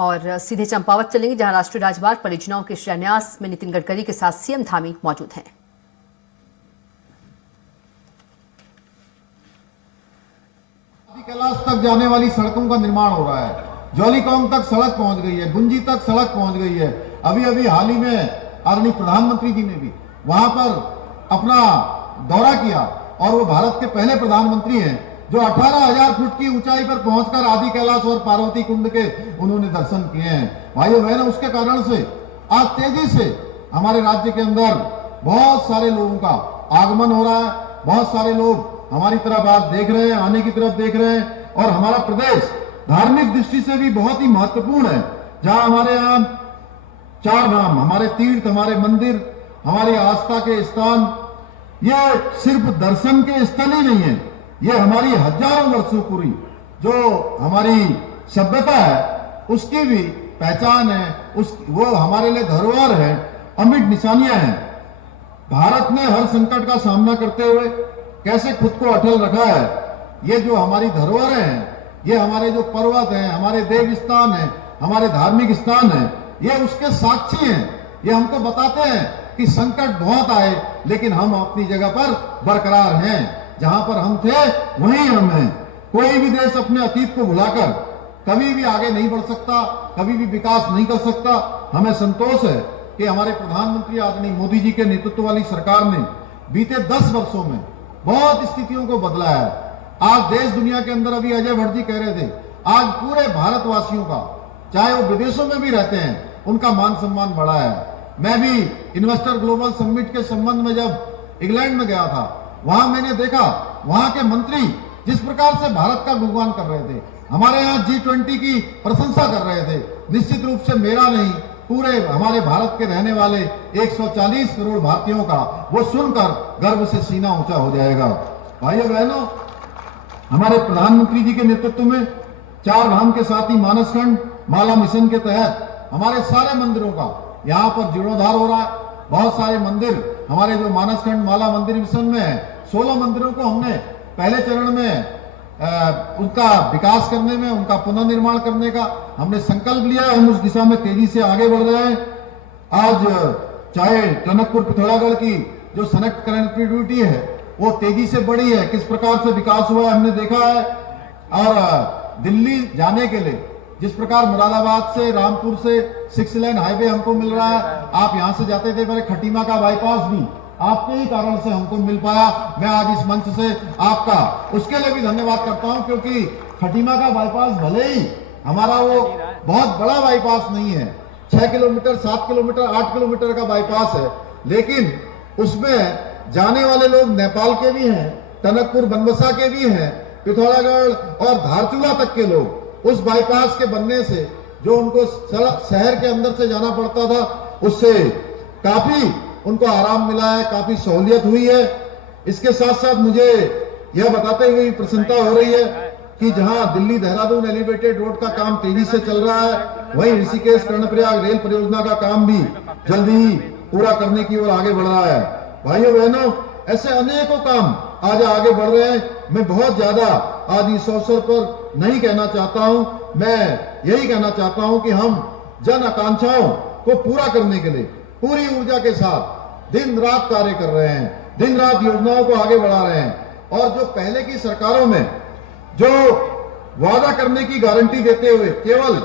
और सीधे चंपावत चलेंगे, जहां राष्ट्रीय राजमार्ग परियोजनाओं के शिलान्यास में नितिन गडकरी के साथ सीएम धामी मौजूद हैं। कैलाश तक जाने वाली सड़कों का निर्माण हो रहा है। जौलीकौंग तक सड़क पहुंच गई है, गुंजी तक सड़क पहुंच गई है। अभी हाल ही में आदरणीय प्रधानमंत्री जी ने भी वहां पर अपना दौरा किया और वो भारत के पहले प्रधानमंत्री हैं जो 18,000 फुट की ऊंचाई पर पहुंचकर आदि कैलाश और पार्वती कुंड के उन्होंने दर्शन किए हैं। भाइयों बहनों, उसके कारण से आज तेजी से हमारे राज्य के अंदर बहुत सारे लोगों का आगमन हो रहा है। बहुत सारे लोग हमारी तरफ आज देख रहे हैं, आने की तरफ देख रहे हैं। और हमारा प्रदेश धार्मिक दृष्टि से भी बहुत ही महत्वपूर्ण है, जहां हमारे यहाँ 4 धाम, हमारे तीर्थ, हमारे मंदिर, हमारी आस्था के स्थान, ये सिर्फ दर्शन के स्थल ही नहीं है, ये हमारी हजारों वर्षों पूरी जो हमारी सभ्यता है उसकी भी पहचान है। वो हमारे लिए धरोहर है, अमिट निशानियां हैं। भारत ने हर संकट का सामना करते हुए कैसे खुद को अटल रखा है। ये जो हमारी धरोहर हैं, ये हमारे जो पर्वत हैं, हमारे देव स्थान हैं, हमारे धार्मिक स्थान हैं, ये उसके साक्षी हैं। ये हमको बताते हैं कि संकट बहुत आए लेकिन हम अपनी जगह पर बरकरार हैं। जहां पर हम थे वहीं हम हैं। कोई भी देश अपने अतीत को भुलाकर कभी भी आगे नहीं बढ़ सकता, कभी भी विकास नहीं कर सकता। हमें संतोष है कि हमारे प्रधानमंत्री आदरणीय मोदी जी के नेतृत्व वाली सरकार ने बीते 10 वर्षों में बहुत स्थितियों को बदला है। आज देश दुनिया के अंदर, अभी अजय भट्ट जी कह रहे थे, आज पूरे भारतवासियों का, चाहे वो विदेशों में भी रहते हैं, उनका मान सम्मान बढ़ा है। मैं भी इन्वेस्टर ग्लोबल समिट के संबंध में जब इंग्लैंड में गया था, वहां मैंने देखा वहां के मंत्री जिस प्रकार से भारत का गुणगान कर रहे थे, हमारे यहाँ G20 की प्रशंसा कर रहे थे। निश्चित रूप से मेरा नहीं, पूरे हमारे भारत के रहने वाले 140 करोड़ भारतीयों का वो सुनकर गर्व से सीना ऊंचा हो जाएगा। भाइयों बहनों, हमारे प्रधानमंत्री जी के नेतृत्व में 4 धाम के साथ ही मानसखंड माला मिशन के तहत हमारे सारे मंदिरों का यहाँ पर जीर्णोद्धार हो रहा है। बहुत सारे मंदिर हमारे जो मानसखंड माला मंदिर मिशन में है, 16 मंदिरों को हमने पहले चरण में उनका विकास करने में, उनका पुनर्निर्माण करने का हमने संकल्प लिया है। हम उस दिशा में तेजी से आगे बढ़ रहे हैं। आज चाहे टनकपुर पिथौरागढ़ की जो सड़क कनेक्टिविटी है वो तेजी से बढ़ी है, किस प्रकार से विकास हुआ है हमने देखा है। और दिल्ली जाने के लिए जिस प्रकार मुरादाबाद से, रामपुर से 6 लेन हाईवे हमको मिल रहा है। आप यहां से जाते थे, मेरे खटीमा का बाईपास भी आपके ही कारण से हमको मिल पाया। मैं आज इस मंच से आपका उसके लिए भी धन्यवाद करता हूं, क्योंकि खटीमा का बाईपास भले ही हमारा वो बहुत बड़ा बाईपास नहीं है, 6 किलोमीटर, 7 किलोमीटर, 8 किलोमीटर का बाईपास है, लेकिन उसमें जाने वाले लोग नेपाल के भी हैं, टनकपुर बनबसा के भी हैं, पिथौरागढ़ और धारचूला तक के लोग उस बाईपास के बनने से जो उनको शहर के अंदर से जाना पड़ता था, उससे काफी उनको आराम मिला है, काफी सहूलियत हुई है। इसके साथ साथ मुझे यह बताते हुए प्रसन्नता हो रही है कि जहां दिल्ली देहरादून एलिवेटेड रोड का काम तेजी से चल रहा है, वहीं ऋषिकेश कर्णप्रयाग रेल परियोजना का काम भी जल्दी ही पूरा करने की ओर आगे बढ़ रहा है। भाइयों बहनों, ऐसे अनेकों काम आज आगे बढ़ रहे हैं। मैं बहुत ज्यादा आज इस अवसर पर नहीं कहना चाहता हूं। मैं यही कहना चाहता हूं कि हम जन आकांक्षाओं को पूरा करने के लिए पूरी ऊर्जा के साथ दिन रात कार्य कर रहे हैं, दिन रात योजनाओं को आगे बढ़ा रहे हैं। और जो पहले की सरकारों में जो वादा करने की गारंटी देते हुए केवल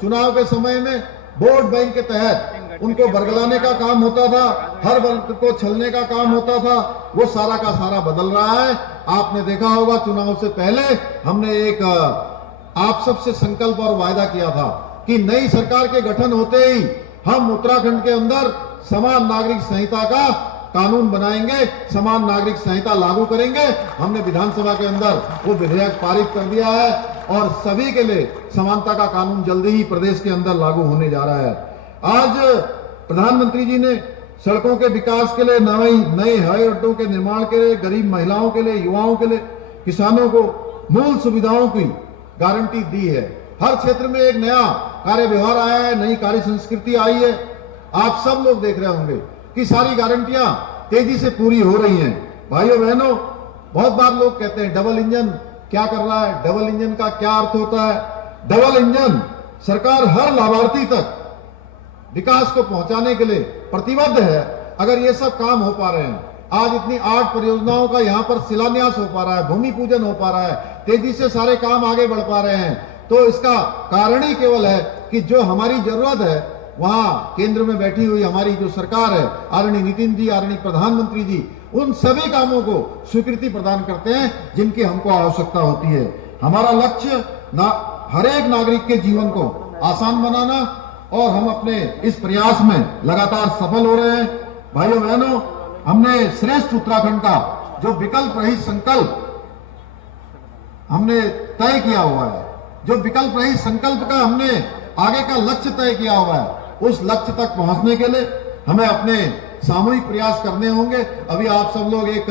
चुनाव के समय में वोट बैंक के तहत उनको बरगलाने का काम होता था, हर वर्ग को छलने का काम होता था, वो सारा का सारा बदल रहा है। आपने देखा होगा चुनाव से पहले हमने एक आप सबसे संकल्प और वायदा किया था कि नई सरकार के गठन होते ही हम उत्तराखंड के अंदर समान नागरिक संहिता का कानून बनाएंगे, समान नागरिक संहिता लागू करेंगे। हमने विधानसभा के अंदर वो विधेयक पारित कर दिया है और सभी के लिए समानता का कानून जल्दी ही प्रदेश के अंदर लागू होने जा रहा है। आज प्रधानमंत्री जी ने सड़कों के विकास के लिए, नए हवाई अड्डों के निर्माण के लिए, गरीब महिलाओं के लिए, युवाओं के लिए, किसानों को मूल सुविधाओं की गारंटी दी है। हर क्षेत्र में एक नया कार्य व्यवहार आया है, नई कार्य संस्कृति आई है। आप सब लोग देख रहे होंगे कि सारी गारंटियां तेजी से पूरी हो रही हैं। भाइयों बहनों, बहुत बार लोग कहते हैं डबल इंजन क्या कर रहा है, डबल इंजन का क्या अर्थ होता है। डबल इंजन सरकार हर लाभार्थी तक विकास को पहुंचाने के लिए प्रतिबद्ध है। अगर ये सब काम हो पा रहे हैं, आज इतनी 8 परियोजनाओं का यहाँ पर शिलान्यास हो पा रहा है, भूमि पूजन हो पा रहा है, तेजी से सारे काम आगे बढ़ पा रहे हैं, तो इसका कारण ही केवल है कि जो हमारी जरूरत है वहां केंद्र में बैठी हुई हमारी जो सरकार है, आदरणीय नितिन जी, आदरणीय प्रधानमंत्री जी, उन सभी कामों को स्वीकृति प्रदान करते हैं जिनकी हमको आवश्यकता होती है। हमारा लक्ष्य हर एक नागरिक के जीवन को आसान बनाना, और हम अपने इस प्रयास में लगातार सफल हो रहे हैं। भाइयों बहनों, हमने श्रेष्ठ उत्तराखंड का जो विकल्प रहित संकल्प हमने तय किया हुआ है, जो विकल्प रहित संकल्प का हमने आगे का लक्ष्य तय किया हुआ है, उस लक्ष्य तक पहुंचने के लिए हमें अपने सामूहिक प्रयास करने होंगे। अभी आप सब लोग एक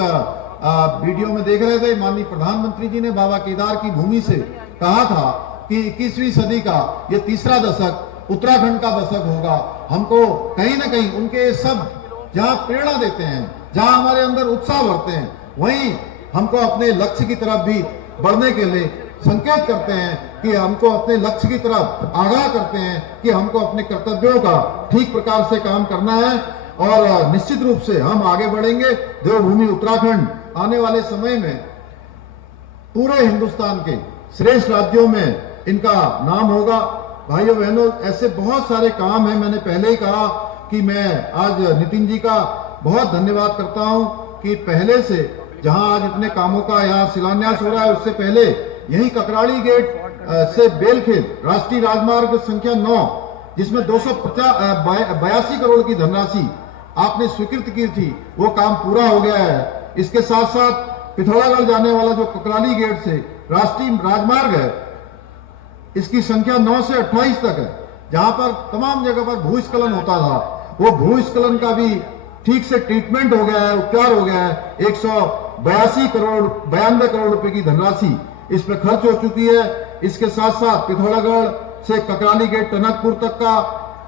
वीडियो में देख रहे थे, माननीय प्रधानमंत्री जी ने बाबा केदार की भूमि से कहा था कि 21वीं सदी का ये तीसरा दशक उत्तराखंड का दशक होगा। हमको कहीं ना कहीं उनके सब जहां प्रेरणा देते हैं, जहां हमारे अंदर उत्साह भरते हैं, वहीं हमको अपने लक्ष्य की तरफ भी बढ़ने के लिए संकेत करते हैं कि हमको अपने लक्ष्य की तरफ आगाह करते हैं कि हमको अपने कर्तव्यों का ठीक प्रकार से काम करना है, और निश्चित रूप से हम आगे बढ़ेंगे। देवभूमि उत्तराखंड आने वाले समय में पूरे हिंदुस्तान के श्रेष्ठ राज्यों में इनका नाम होगा। भाइयों बहनों, ऐसे बहुत सारे काम हैं। मैंने पहले ही कहा कि मैं आज नितिन जी का बहुत धन्यवाद करता हूं कि पहले से जहां आज इतने कामों का यहाँ शिलान्यास हो रहा है, उससे पहले यही ककराड़ी गेट से बेलखेत राष्ट्रीय राजमार्ग संख्या 9, जिसमें 282 करोड़ की धनराशि आपने स्वीकृत की थी, वो काम पूरा हो गया है। इसके साथ साथ पिथौरागढ़ जाने वाला जो ककराली गेट से राष्ट्रीय राजमार्ग है, इसकी संख्या 9 से 28 तक है, जहां पर तमाम जगह पर भूस्खलन होता था, वो भूस्खलन का भी ठीक से ट्रीटमेंट हो गया है, उपचार हो गया है। 192 करोड़ रुपए की धनराशि इस पर खर्च हो चुकी है। इसके साथ साथ पिथौरागढ़ से ककराली गेट टनकपुर तक का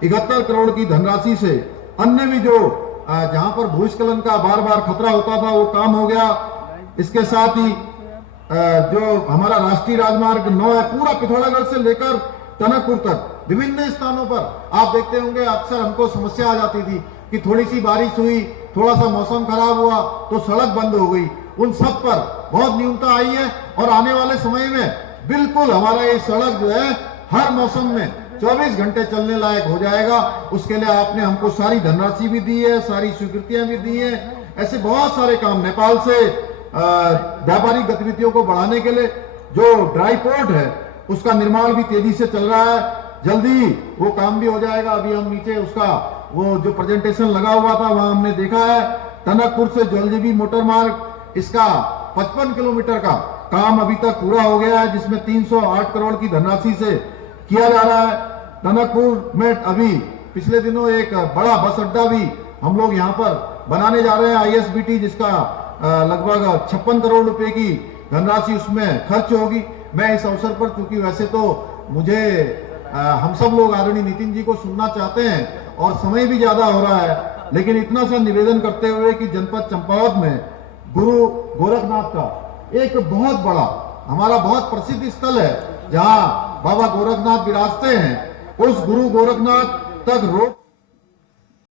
71 करोड़ की धनराशि से अन्य भी जो जहां पर भूस्खलन का बार बार खतरा होता था, वो काम हो गया। इसके साथ ही जो हमारा राष्ट्रीय राजमार्ग 9 है, पूरा पिथौरागढ़ से लेकर टनकपुर तक विभिन्न स्थानों पर आप देखते होंगे, अक्सर हमको समस्या आ जाती थी कि थोड़ी सी बारिश हुई, थोड़ा सा मौसम खराब हुआ तो सड़क बंद हो गई। उन सब पर बहुत न्यूनता आई है, और आने वाले समय में बिल्कुल हमारा ये सड़क जो है हर मौसम में 24 घंटे चलने लायक हो जाएगा। उसके लिए आपने हमको सारी धनराशि भी दी है, सारी स्वीकृतियां भी दी है। ऐसे बहुत सारे काम, नेपाल से व्यापारिक गतिविधियों को बढ़ाने के लिए जो ड्राई पोर्ट है, उसका निर्माण भी तेजी से चल रहा है, जल्दी वो काम भी हो जाएगा। अभी हम नीचे उसका वो जो प्रेजेंटेशन लगा हुआ था, वहां हमने देखा है टनकपुर से जलजीबी मोटर मार्ग, इसका 55 किलोमीटर का काम अभी तक पूरा हो गया है, जिसमें 308 करोड़ की धनराशि से किया जा रहा है। टनकपुर में अभी पिछले दिनों एक बड़ा बस अड्डा भी हम लोग यहाँ पर बनाने जा रहे हैं, ISBT, जिसका लगभग 56 करोड़ रुपए की धनराशि उसमें खर्च होगी। मैं इस अवसर पर, चूंकि वैसे तो मुझे हम सब लोग आदरणीय नितिन जी को सुनना चाहते हैं और समय भी ज्यादा हो रहा है, लेकिन इतना सा निवेदन करते हुए कि जनपद चंपावत में गुरु गोरखनाथ का एक बहुत बड़ा, हमारा बहुत प्रसिद्ध स्थल है, जहां बाबा गोरखनाथ विराजते हैं, उस गुरु गोरखनाथ तक रोड